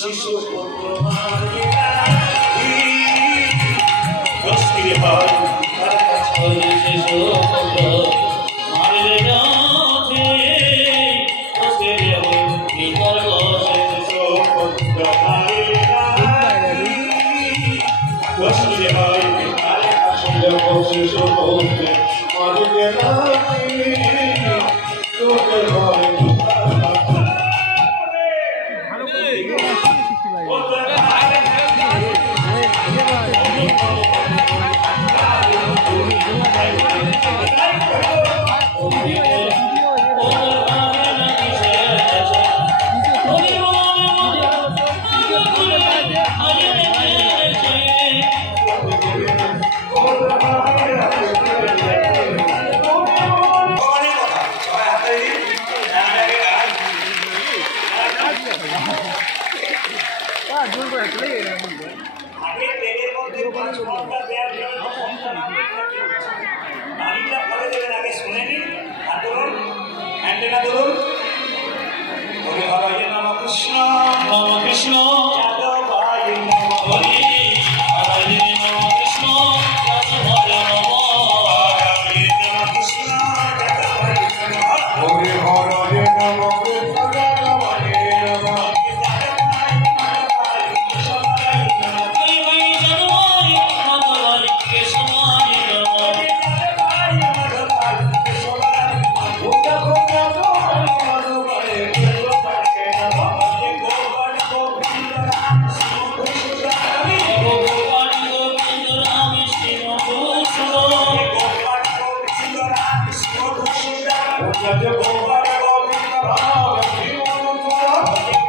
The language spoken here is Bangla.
শিশু পুত্র রশ্মির হয় শিশু পুত্র মারিলে যাচ্ছে শিশু পুত্র মারিলে রশ্মির হয় শিশু পুত্র মারিলে আগে তেলের মধ্যে 5 ঘন্টা দেওয়ার জন্য পানিটা ফলে দেবেন আগে শুনে নিন আর ধরুন অ্যান্টেনা ধরুন বলে হরে নম কৃষ্ণ যাদব ভাই নম হরি হরে নম কৃষ্ণ যাদব ভাই নম হরে নম কৃষ্ণ যাদব ভাই নম হরে নম কৃষ্ণ যাদব ভাই নম Jai Govinda Ram, Jai Govinda Ram,